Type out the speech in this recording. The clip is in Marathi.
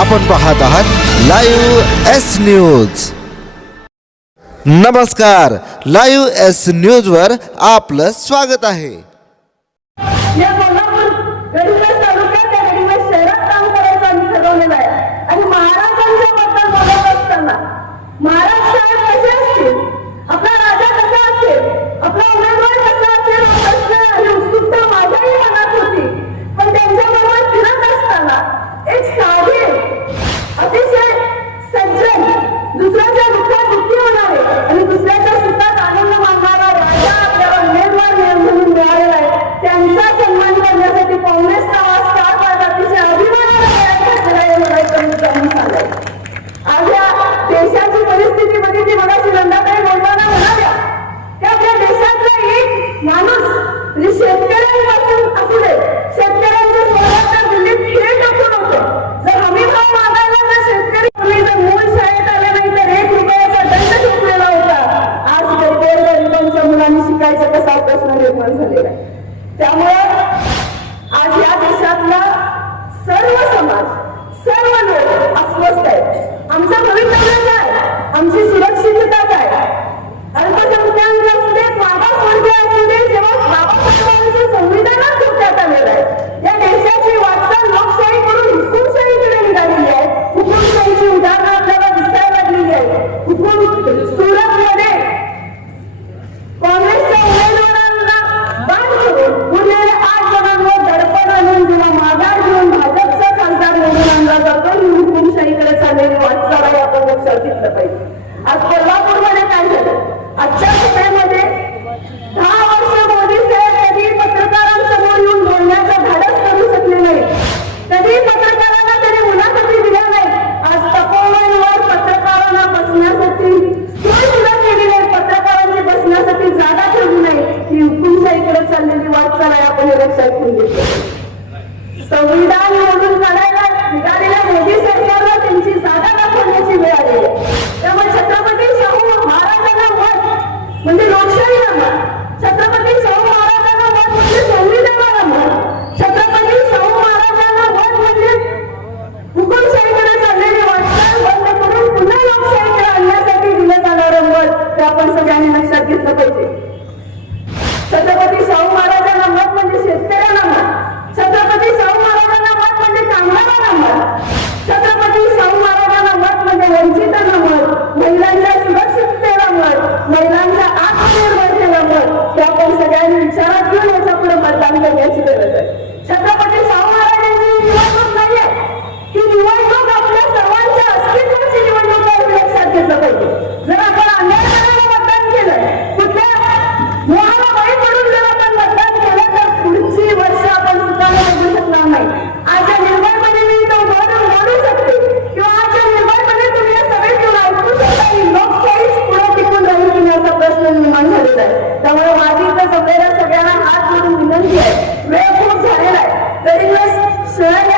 आपण पाहत आहात लाईव्ह एस न्यूज. नमस्कार लाईव्ह एस न्यूजवर आपलं स्वागत आहे. त्यांचा सन्मान करण्यासाठी काँग्रेसचा हा स्टार माझा अतिशय अभिमानाला देशाची परिस्थिती मला शिरंदाताई बोलताना म्हणाल्या आपल्या देशातला एक माणूस म्हणजे शेतकरी त्यामुळे आज या देशातला सर्व समाज सर्व लोक अस्वस्थ आहेत. आमचा आज कोल्हापूरमध्ये काय झालं? आजच्या दहा वर्ष मोदी साहेब कधी पत्रकारांसमोर येऊन बोलण्याचं धाडस करू शकले नाही. कधी पत्रकारांना तरी मुलाखती दिल्या नाही. आज तपोवनवर पत्रकारांना बसण्यासाठी बसण्यासाठी जागा संविधान निवडून काढायला म्हणजे लक्षात घेतलं पाहिजे छत्रपती शाहू महाराजांना मत म्हणजे शेतकऱ्यांना मत. छत्रपती शाहू महाराजांना मत म्हणजे कामगारांना मत. छत्रपती शाहू महाराजांना मत म्हणजे वंचितांना मत महिलांच्या सुरक्षिततेला मत महिलांच्या आत्मनिर्भरतेला मत. हे आपण सगळ्यांनी विचारात घेऊन याच्यापुढे मतदान करण्याची गरज आहे. छत्रपती शाहू say